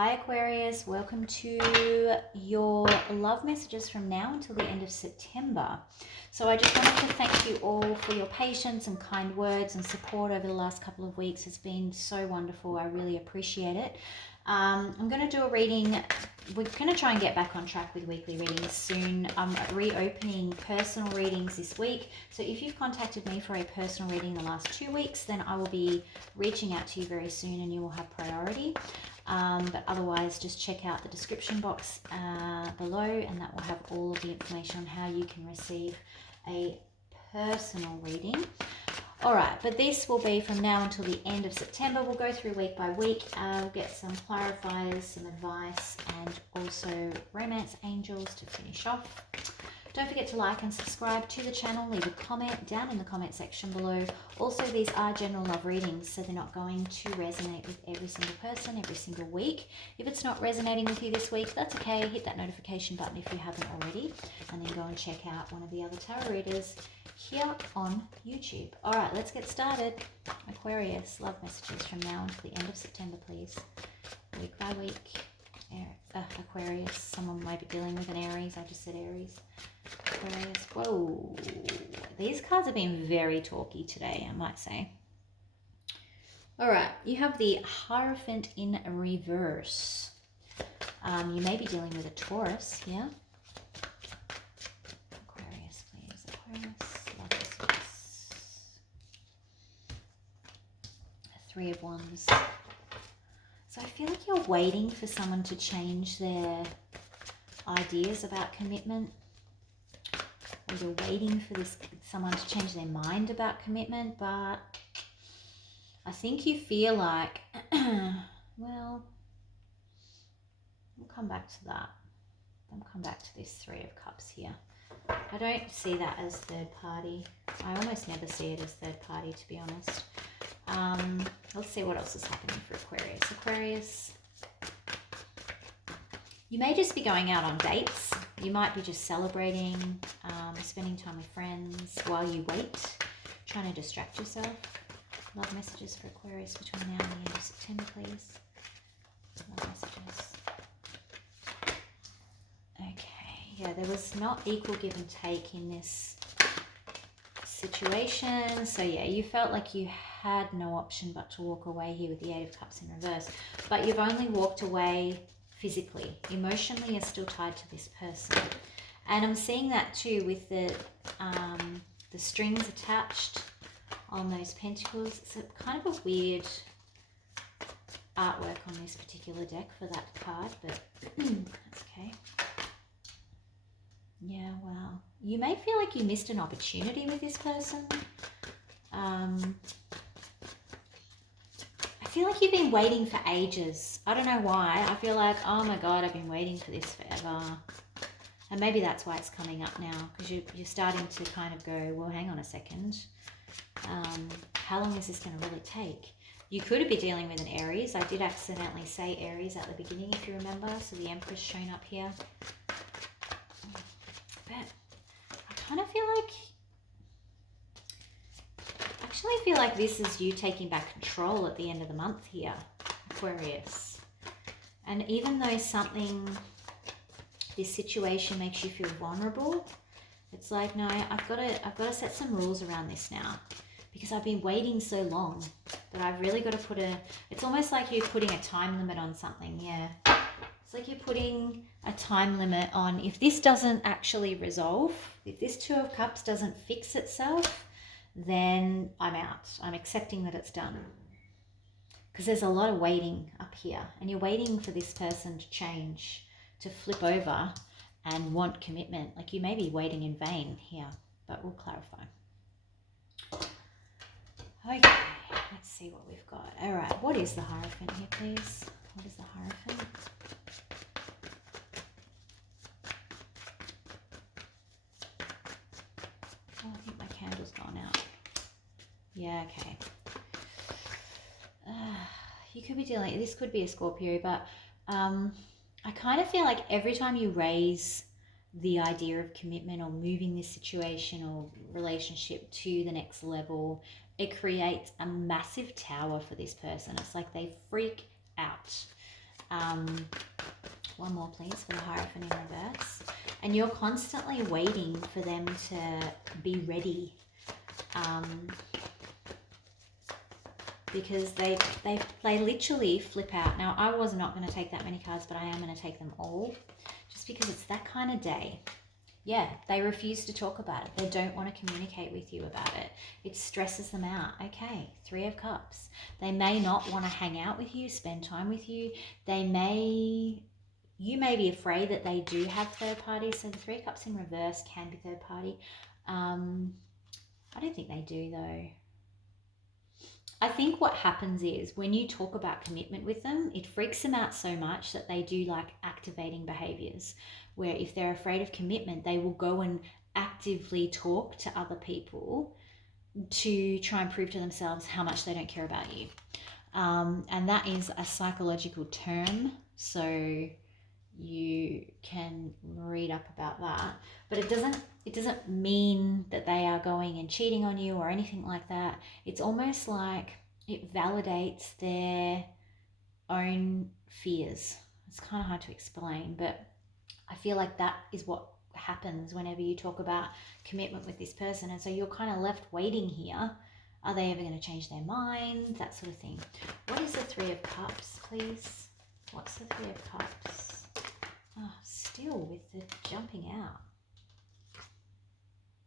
Hi Aquarius, welcome to your love messages from now until the end of September. So I just wanted to thank you all for your patience and kind words and support over the last couple of weeks. It's been so wonderful. I really appreciate it. I'm going to do a reading. We're going to try and get back on track with weekly readings soon. I'm reopening personal readings this week. So if you've contacted me for a personal reading the last 2 weeks, then I will be reaching out to you very soon and you will have priority. But otherwise, just check out the description box below and that will have all of the information on how you can receive a personal reading. Alright, but this will be from now until the end of September. We'll go through week by week. We'll get some clarifiers, some advice, and also romance angels to finish off. Don't forget to like and subscribe to the channel. Leave a comment down in the comment section below. Also, these are general love readings, so they're not going to resonate with every single person every single week. If it's not resonating with you this week, that's okay. Hit that notification button if you haven't already, and then go and check out one of the other tarot readers here on YouTube. All right, let's get started. Aquarius, love messages from now until the end of September, please. Week by week. Aquarius, someone might be dealing with an Aries. I just said Aries. Aquarius, whoa. These cards have been very talky today, I might say. All right, you have the Hierophant in reverse. You may be dealing with a Taurus here. Aquarius, please. Aquarius, love messages. Three of Wands. So I feel like you're waiting for someone to change their ideas about commitment, or you're waiting for someone to change their mind about commitment, but I think you feel like, well, we'll come back to that. I'll come back to this Three of Cups here. I don't see that as third party. I almost never see it as third party, to be honest. Let's see what else is happening for Aquarius. Aquarius, you may just be going out on dates. You might be just celebrating, spending time with friends while you wait, trying to distract yourself. Love messages for Aquarius between now and the end of September, please. Love messages. Okay, yeah, there was not equal give and take in this situation. So yeah, you felt like you had no option but to walk away here with the Eight of Cups in reverse. But you've only walked away physically. Emotionally, you're still tied to this person. And I'm seeing that too with the strings attached on those pentacles. It's a kind of a weird artwork on this particular deck for that card, but that's okay. Yeah, wow. You may feel like you missed an opportunity with this person. I feel like you've been waiting for ages. I don't know why. I feel like, oh my God, I've been waiting for this forever. And maybe that's why it's coming up now, because you're starting to kind of go, well, hang on a second. How long is this going to really take? You could be dealing with an Aries. I did accidentally say Aries at the beginning, if you remember. So the Empress shown up here. But I kind of feel like, feel like this is you taking back control at the end of the month here, Aquarius. And even though this situation makes you feel vulnerable, it's like, no, I've got to set some rules around this now, because I've been waiting so long that I've really got to it's almost like you're putting a time limit on something. Yeah, it's like you're putting a time limit on, if this doesn't actually resolve, if this Two of Cups doesn't fix itself, then I'm out. I'm accepting that it's done. Because there's a lot of waiting up here, and you're waiting for this person to change, to flip over and want commitment. Like you may be waiting in vain here, but we'll clarify. Okay, let's see what we've got. All right, what is the Hierophant here, please? What is the Hierophant? Oh, I think my candle's gone out. Yeah, okay. You could be dealing, this could be a Scorpio, but I kind of feel like every time you raise the idea of commitment or moving this situation or relationship to the next level, it creates a massive tower for this person. It's like they freak out. One more, please, for the Hierophant in reverse. And you're constantly waiting for them to be ready. Because they literally flip out. Now, I was not going to take that many cards, but I am going to take them all. Just because it's that kind of day. Yeah, they refuse to talk about it. They don't want to communicate with you about it. It stresses them out. Okay, Three of Cups. They may not want to hang out with you, spend time with you. You may be afraid that they do have third parties. So the Three of Cups in reverse can be third party. I don't think they do though. I think what happens is when you talk about commitment with them, it freaks them out so much that they do like activating behaviors, where if they're afraid of commitment, they will go and actively talk to other people to try and prove to themselves how much they don't care about you. And that is a psychological term, so you can read up about that. But it doesn't mean that they are going and cheating on you or anything like that. It's almost like it validates their own fears. It's kind of hard to explain, but I feel like that is what happens whenever you talk about commitment with this person. And so you're kind of left waiting here. Are they ever going to change their mind? That sort of thing. What is the Three of Cups, please? What's the Three of Cups? Oh, still with the jumping out.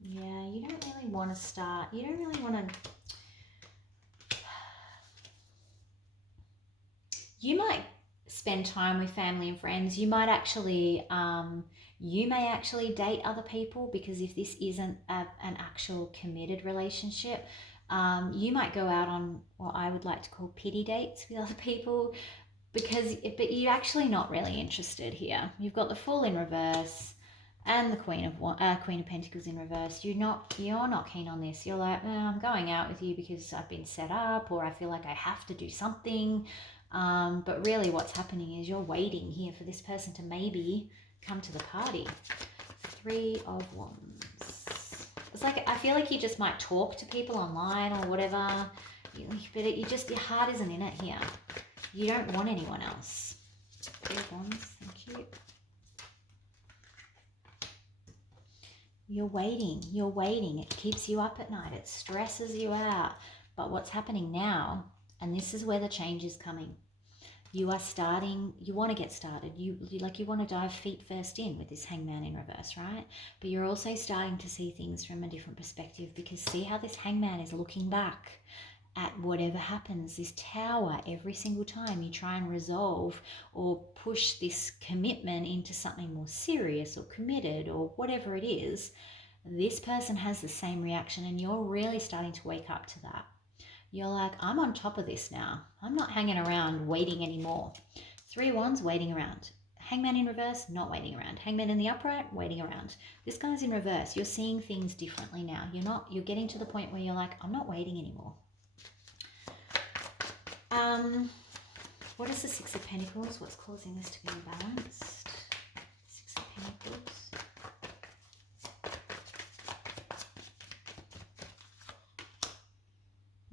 Yeah, you don't really want to start. You don't really want to. You might spend time with family and friends. You might actually, you may actually date other people, because if this isn't an actual committed relationship, you might go out on what I would like to call pity dates with other people, but you're actually not really interested here. You've got the Fool in reverse and the Queen of Pentacles in reverse. You're not keen on this. You're like, I'm going out with you because I've been set up, or I feel like I have to do something. But really what's happening is you're waiting here for this person to maybe come to the party. Three of Wands. It's like, I feel like you just might talk to people online or whatever, but your heart isn't in it here. You don't want anyone else. Three of Wands, thank you. You're waiting. It keeps you up at night. It stresses you out. But what's happening now, and this is where the change is coming. You are starting, you want to get started. You want to dive feet first in with this Hangman in reverse, right? But you're also starting to see things from a different perspective, because see how this Hangman is looking back at whatever happens, this Tower, every single time you try and resolve or push this commitment into something more serious or committed or whatever it is, this person has the same reaction, and you're really starting to wake up to that. You're like, I'm on top of this now. I'm not hanging around waiting anymore. Three of Wands, waiting around. Hangman in reverse, not waiting around. Hangman in the upright, waiting around. This guy's in reverse. You're seeing things differently now. You're getting to the point where you're like, I'm not waiting anymore. What is the Six of Pentacles? What's causing this to be imbalanced? Six of Pentacles.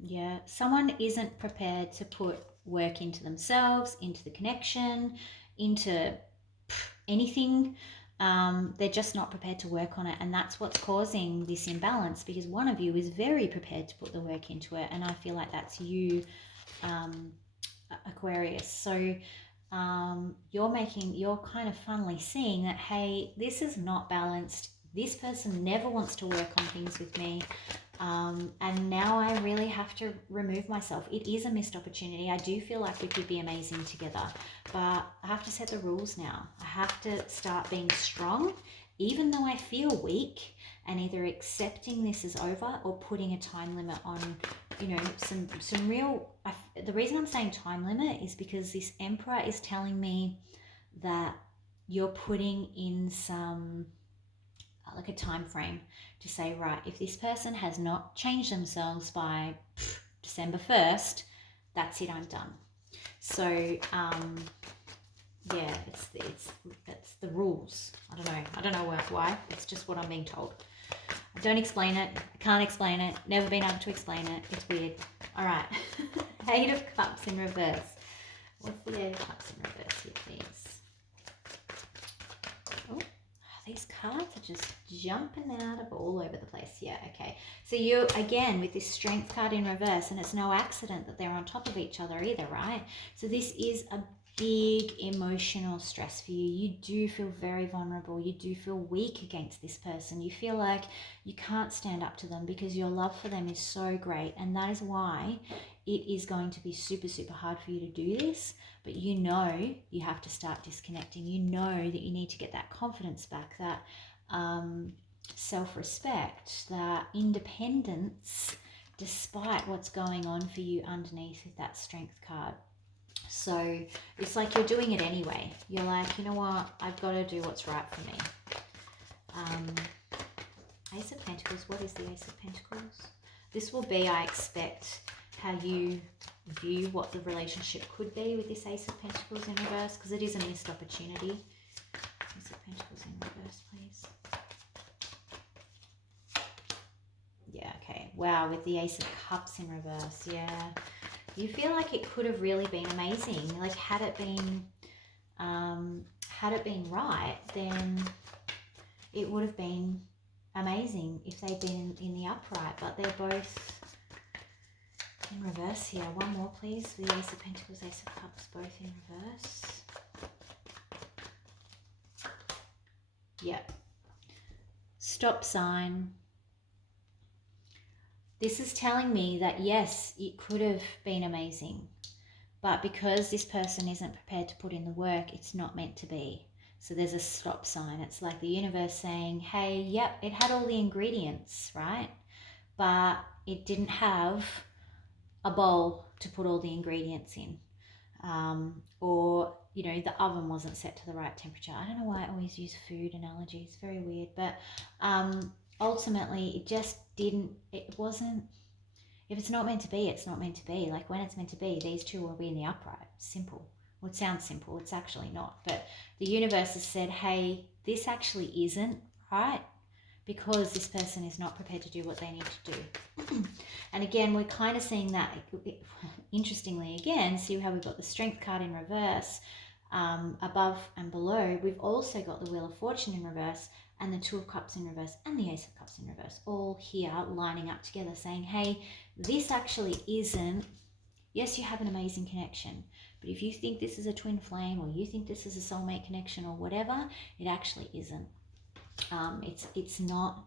Yeah, someone isn't prepared to put work into themselves, into the connection, into anything. They're just not prepared to work on it, and that's what's causing this imbalance, because one of you is very prepared to put the work into it, and I feel like that's you, Aquarius. So you're kind of finally seeing that, hey, this is not balanced. This person never wants to work on things with me. And now I really have to remove myself. It is a missed opportunity. I do feel like we could be amazing together, but I have to set the rules now. I have to start being strong, even though I feel weak, and either accepting this is over or putting a time limit on, some real, the reason I'm saying time limit is because this Emperor is telling me that you're putting in some, like a time frame to say, right, if this person has not changed themselves by December 1st, that's it, I'm done. So yeah, it's the rules. I don't know why. It's just what I'm being told. I don't explain it. I can't explain it. Never been able to explain it. It's weird. All right. Eight of Cups in reverse. What's the Eight of Cups in reverse cards are just jumping out of all over the place. Yeah, okay. So you, again, with this Strength card in reverse, and it's no accident that they're on top of each other either, right? So this is a big emotional stress for you. You do feel very vulnerable. You do feel weak against this person. You feel like you can't stand up to them because your love for them is so great. And that is why it is going to be super, super hard for you to do this. But you know you have to start disconnecting. You know that you need to get that confidence back, that self-respect, that independence, despite what's going on for you underneath with that Strength card. So it's like you're doing it anyway. You're like, you know what? I've got to do what's right for me. Ace of Pentacles. What is the Ace of Pentacles? This will be, I expect, how you view what the relationship could be with this Ace of Pentacles in reverse, because it is a missed opportunity. Ace of Pentacles in reverse, please. Yeah, okay. Wow, with the Ace of Cups in reverse, yeah. You feel like it could have really been amazing. Like had it been right, then it would have been amazing if they'd been in the upright. But they're both in reverse here. One more, please. The Ace of Pentacles, Ace of Cups, both in reverse. Yep. Stop sign. This is telling me that, yes, it could have been amazing, but because this person isn't prepared to put in the work, it's not meant to be. So there's a stop sign. It's like the universe saying, hey, yep, it had all the ingredients, right? But it didn't have a bowl to put all the ingredients in. Or, you know, the oven wasn't set to the right temperature. I don't know why I always use food analogies. Very weird. But ultimately, it just didn't, it wasn't, if it's not meant to be, it's not meant to be. Like when it's meant to be, these two will be in the upright. Simple. Well, it sounds simple. It's actually not. But the universe has said, hey, this actually isn't right because this person is not prepared to do what they need to do. And again, we're kind of seeing that, interestingly, again, see how we've got the Strength card in reverse above and below. We've also got the Wheel of Fortune in reverse and the Two of Cups in reverse and the Ace of Cups in reverse, all here lining up together saying, hey, this actually isn't, yes, you have an amazing connection, but if you think this is a twin flame or you think this is a soulmate connection or whatever, it actually isn't. It's not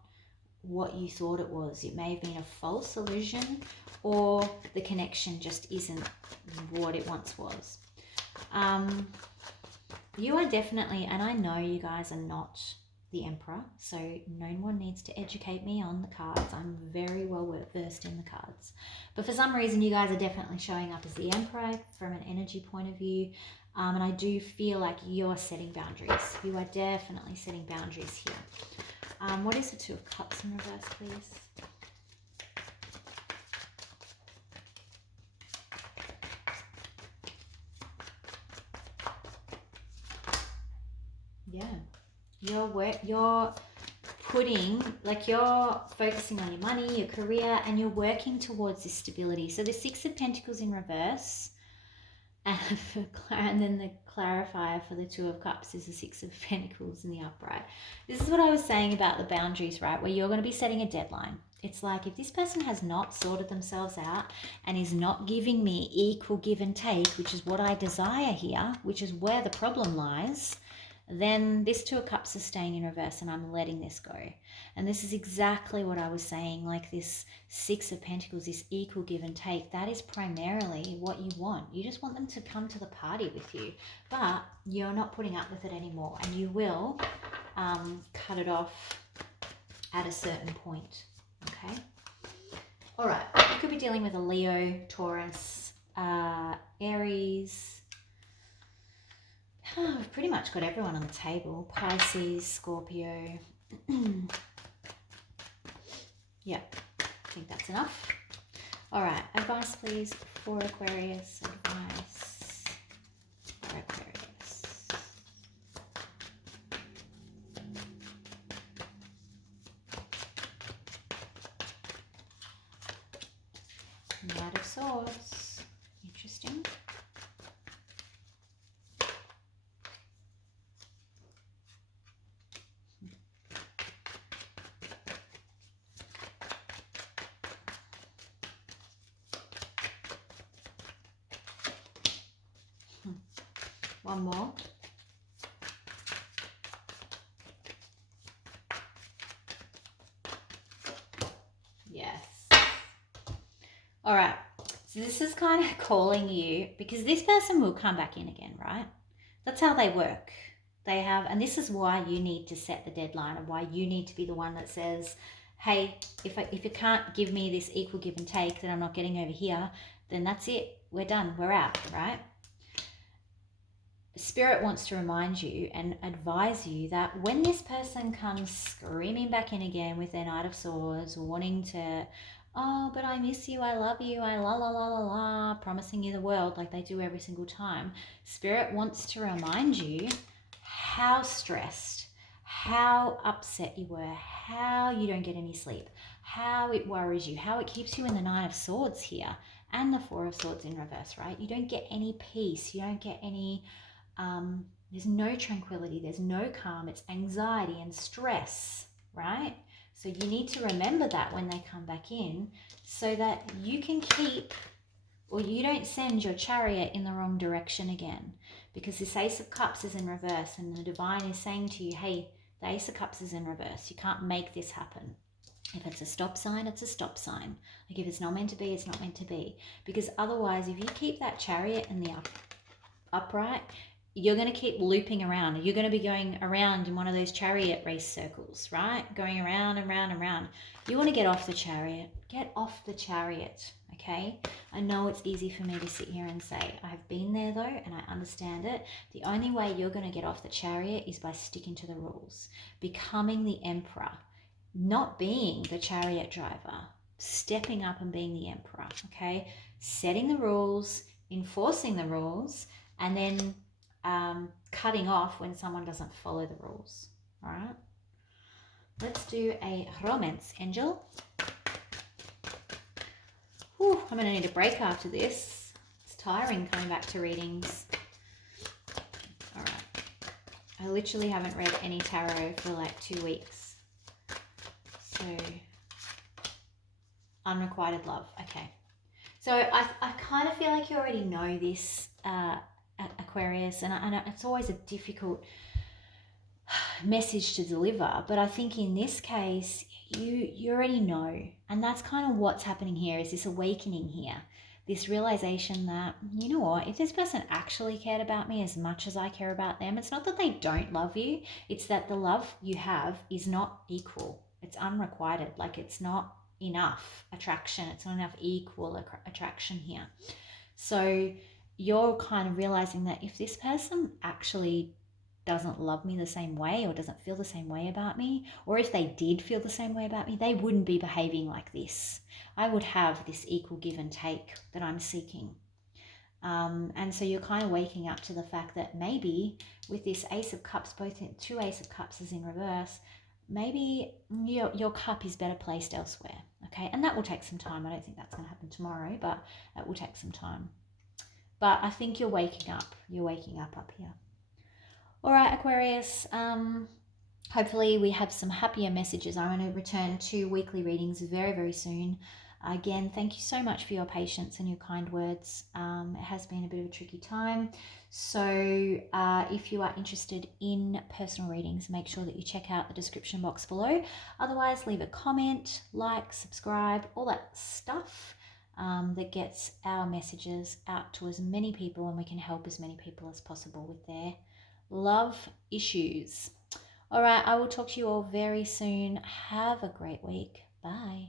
what you thought it was. It may have been a false illusion, or the connection just isn't what it once was. You are definitely, and I know you guys are not the Emperor, so no one needs to educate me on the cards. I'm very well versed in the cards. But for some reason, you guys are definitely showing up as the Emperor from an energy point of view. And I do feel like you're setting boundaries. You are definitely setting boundaries here. What is the Two of Cups in reverse, please? Yeah. You're putting, like you're focusing on your money, your career, and you're working towards this stability. So the Six of Pentacles in reverse, and then the clarifier for the Two of Cups is the Six of Pentacles in the upright. This is what I was saying about the boundaries, right? Where you're going to be setting a deadline. It's like if this person has not sorted themselves out and is not giving me equal give and take, which is what I desire here, which is where the problem lies, then this Two of Cups is staying in reverse and I'm letting this go. And this is exactly what I was saying, like this Six of Pentacles, this equal give and take, that is primarily what you want. You just want them to come to the party with you, but you're not putting up with it anymore, and you will cut it off at a certain point, okay? All right, you could be dealing with a Leo, Taurus, Aries. Oh, we've pretty much got everyone on the table. Pisces, Scorpio. Yeah, I think that's enough. All right, advice please for Aquarius. Advice for Aquarius. Knight of Swords. Interesting. One more. Yes. All right. So this is kind of calling you because this person will come back in again, right? That's how they work. They have, and this is why you need to set the deadline and why you need to be the one that says, hey, if you can't give me this equal give and take that I'm not getting over here, then that's it. We're done. We're out, right? Spirit wants to remind you and advise you that when this person comes screaming back in again with their Knight of Swords, wanting to, oh, but I miss you, I love you, I la la la la la, promising you the world like they do every single time, Spirit wants to remind you how stressed, how upset you were, how you don't get any sleep, how it worries you, how it keeps you in the Nine of Swords here and the Four of Swords in reverse, right? You don't get any peace, you don't get any... there's no tranquility, there's no calm, it's anxiety and stress, right? So you need to remember that when they come back in so that you can keep, or you don't send your chariot in the wrong direction again, because this Ace of Cups is in reverse and the divine is saying to you, hey, the Ace of Cups is in reverse. You can't make this happen. If it's a stop sign, it's a stop sign. Like if it's not meant to be, it's not meant to be. Because otherwise, if you keep that chariot in the upright, you're going to keep looping around. You're going to be going around in one of those chariot race circles, right? Going around and round and round. You want to get off the chariot. Get off the chariot, okay? I know it's easy for me to sit here and say, I've been there though, and I understand it. The only way you're going to get off the chariot is by sticking to the rules, becoming the emperor, not being the chariot driver, stepping up and being the emperor, okay? Setting the rules, enforcing the rules, and then cutting off when someone doesn't follow the rules. All right, let's do a romance angel. Whew, I'm gonna need a break after this. It's tiring coming back to readings. All right, I literally haven't read any tarot for like 2 weeks. So unrequited love. Okay, so I kind of feel like you already know this, Aquarius, and I know it's always a difficult message to deliver, but I think in this case you already know, and that's kind of what's happening here, is this awakening here, this realization that, you know what, if this person actually cared about me as much as I care about them, it's not that they don't love you, it's that the love you have is not equal, it's unrequited, like it's not enough attraction, it's not enough equal attraction here. So you're kind of realizing that if this person actually doesn't love me the same way or doesn't feel the same way about me, or if they did feel the same way about me, they wouldn't be behaving like this. I would have this equal give and take that I'm seeking. And so you're kind of waking up to the fact that maybe with this Ace of Cups, two Ace of Cups is in reverse, maybe your cup is better placed elsewhere, okay? And that will take some time. I don't think that's going to happen tomorrow, but it will take some time. But I think you're waking up. You're waking up here. All right, Aquarius. Hopefully we have some happier messages. I'm going to return to weekly readings very, very soon. Again, thank you so much for your patience and your kind words. It has been a bit of a tricky time. So if you are interested in personal readings, make sure that you check out the description box below. Otherwise, leave a comment, like, subscribe, all that stuff. That gets our messages out to as many people, and we can help as many people as possible with their love issues. All right, I will talk to you all very soon. Have a great week. Bye.